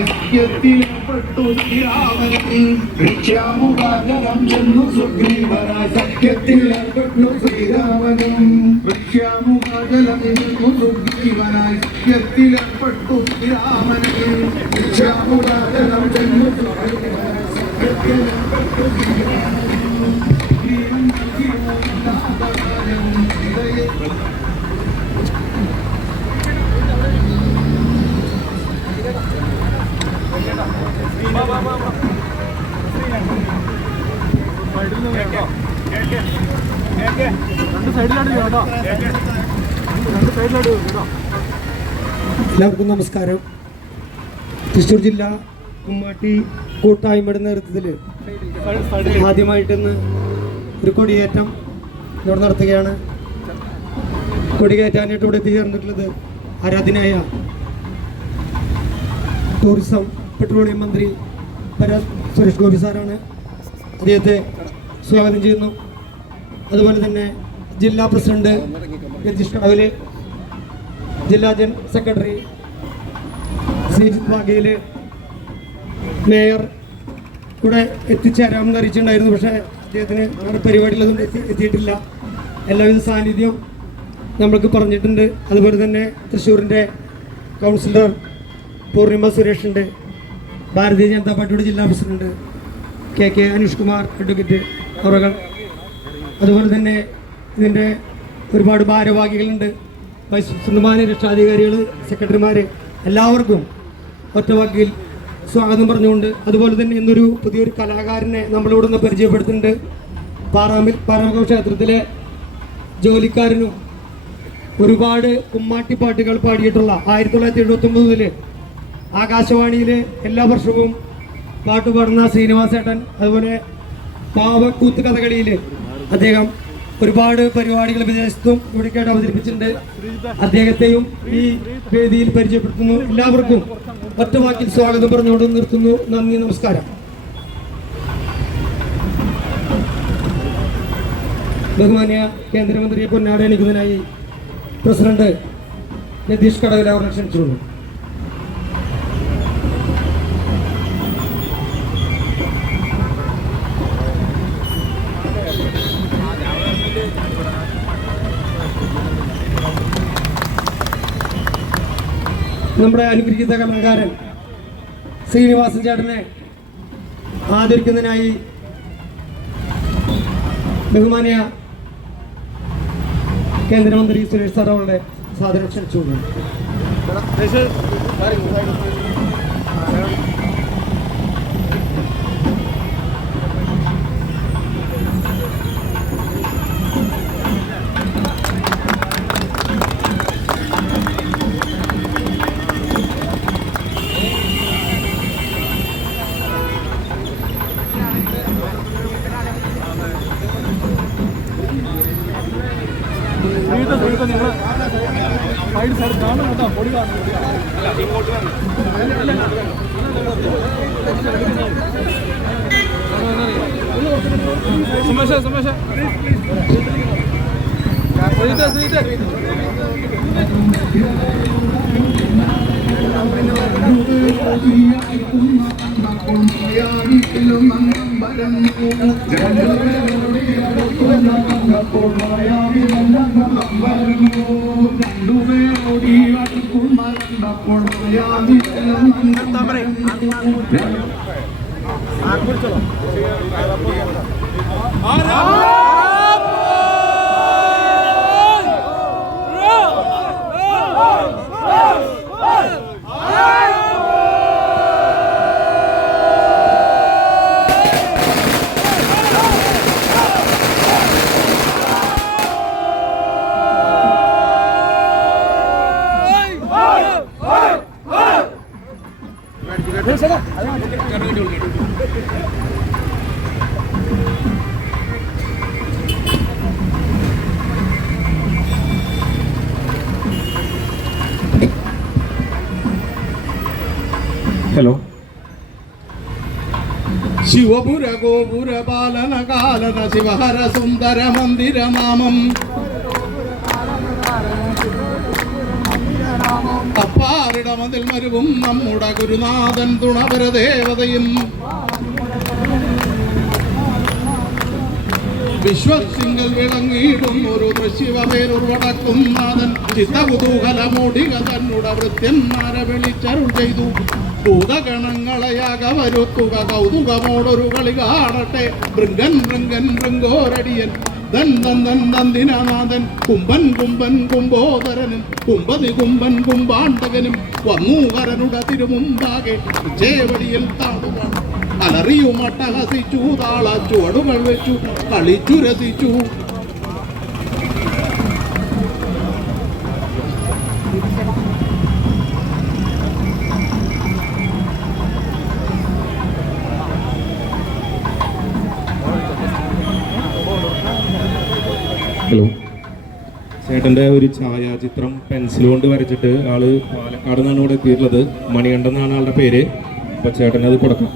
ഐക്യത്തിൽപ്പെട്ടു ശ്രീരാമനും ഋക്ഷ്യാമുഖാചരം ചെന്നു സുഗ്രീവനായി സഖ്യത്തിലേർപ്പെട്ടു ശ്രീരാമനും ഋക്ഷ്യാമുഖാചരം ചെന്നു സുഗ്രീവനായി സഖ്യത്തിലേർപ്പെട്ടു ശ്രീരാമനും ഋക്ഷ്യാമുഖാചരം ചെന്നു സുഗ്രീവനായി സഖ്യത്തിലേർപ്പെട്ടു ശ്രീരാമനും എല്ലാവർക്കും നമസ്കാരം. തൃശ്ശൂർ ജില്ലാ കുമ്മാട്ടി കൂട്ടായ്മയുടെ നേതൃത്വത്തിൽ ആദ്യമായിട്ടിന്ന് ഒരു കൊടിയേറ്റം ഇവിടെ നടത്തുകയാണ്. കൊടികയറ്റാനായിട്ട് ഇവിടെ എത്തിച്ചേർന്നിട്ടുള്ളത് ആരാധനായ ടൂറിസം പെട്രോളിയം മന്ത്രി സുരേഷ് ഗോപി സാറാണ്. അദ്ദേഹത്തെ സ്വാഗതം ചെയ്യുന്നു. അതുപോലെ തന്നെ ജില്ലാ പ്രസിഡന്റ് രതീഷ് കടവിൽ, ജില്ലാ ജനറൽ സെക്രട്ടറി ശ്രീജിത് വാഗേല്, മേയർ ഇവിടെ എത്തിച്ചേരാമെന്ന് അറിയിച്ചിട്ടുണ്ടായിരുന്നു. പക്ഷേ അദ്ദേഹത്തിന് നമ്മുടെ പരിപാടികളൊന്നും എത്തിയിട്ടില്ല. എല്ലാവിധ സാന്നിധ്യം നമ്മൾക്ക് പറഞ്ഞിട്ടുണ്ട്. അതുപോലെ തന്നെ തൃശ്ശൂരിൻ്റെ കൗൺസിലർ പൂർണിമ സുരേഷിൻ്റെ, ഭാരതീയ ജനതാ പാർട്ടിയുടെ ജില്ലാ president K Aneesh Kumar advocate അവറുകൾ, അതുപോലെ തന്നെ ഇതിൻ്റെ ഒരുപാട് ഭാരവാഹികളുണ്ട്, വൈസ് പ്രസിഡന്റുമാർ, രക്ഷാധികാരികൾ, സെക്രട്ടറിമാർ, എല്ലാവർക്കും ഒറ്റവാക്കിൽ സ്വാഗതം പറഞ്ഞുകൊണ്ട്, അതുപോലെ തന്നെ ഇന്നൊരു പുതിയൊരു കലാകാരനെ നമ്മളിവിടെ നിന്ന് പരിചയപ്പെടുത്തുന്നുണ്ട്. പാറാമൽ ക്ഷേത്രത്തിലെ ജോലിക്കാരനും ഒരുപാട് കുമ്മാട്ടിപ്പാട്ടുകൾ പാടിയിട്ടുള്ള 1979 മുതൽ ആകാശവാണിയിൽ എല്ലാ വർഷവും പാട്ട് പാടുന്ന ശ്രീനിവാസേട്ടൻ, അതുപോലെ പാവക്കൂത്ത് കഥകളിയിൽ അദ്ദേഹം ഒരുപാട് പരിപാടികൾ വിദേശത്തും ഇവിടേക്കായിട്ട് അവതരിപ്പിച്ചിട്ടുണ്ട്. അദ്ദേഹത്തെയും ഈ വേദിയിൽ പരിചയപ്പെടുത്തുന്നു. എല്ലാവർക്കും ഒറ്റവാക്കിൽ സ്വാഗതം പറഞ്ഞുകൊണ്ട് നിർത്തുന്നു. നന്ദി, നമസ്കാരം. ബഹുമാന്യ കേന്ദ്രമന്ത്രിയെ പൊന്നാട അണിക്കുന്നതിനായി പ്രസിഡന്റ് രതീഷ് കടവിൽ അവർ ക്ഷണിച്ചിരുന്നു. നമ്മുടെ അനുഗ്രഹീത കലാകാരൻ ശ്രീനിവാസൻ ചേട്ടനെ ആദരിക്കുന്നതിനായി ബഹുമാന്യ കേന്ദ്രമന്ത്രി സുരേഷ് സാർ അവരുടെ സാദരം ക്ഷണിച്ചു. ഹലോ. ശിവപുര ഗോപുര പാലന കാലന ശിവഹര സുന്ദര മന്ദിര നാമം അപ്പാറിടമതിൽ മരുവും നമ്മുടെ ഗുരുനാഥൻ തുണവരദേവതയും വിശ്വസിംഗൽ വിളങ്ങിയിടും ഒരു ശിവപേരുവടക്കുന്നാഥൻ ചിത്തകുതൂഹലമൂടിക തന്നുട വൃത്യന്മാരെ വിളിച്ചരുൾ ചെയ്തു ഭൂതഗണങ്ങളെയാക വരുത്തുക കൗതുകമോടൊരു കളി കാണട്ടെ ഭൃങ്കൻ ഭൃങ്കൻ ഭൃങ്കോരടിയൻ ദൻ ദൻ ദൻ ദന്ദിനാഥൻ കുംഭൻ കുംഭൻ കുംഭോദരനും കുംഭതി കുംഭൻ കുംഭാണ്ടകനും വന്നു ഹരനുട തിരുമുമ്പാകെ ചേവടിയിൽ താടുക അലറിയും അട്ടഹസിച്ചു താള ചുവടുകൾ വെച്ചു കളിച്ചു രസിച്ചു ഹലോ, ചേട്ടൻ്റെ ഒരു ഛായാചിത്രം പെൻസിൽ കൊണ്ട് വരച്ചിട്ട് ആള് പാലക്കാട് നിന്നാണ് ഇവിടെ എത്തിയിട്ടുള്ളത്. മണികണ്ഠൻ എന്നാണ് ആളുടെ പേര്. അപ്പോൾ ചേട്ടനത് കൊടുക്കാം.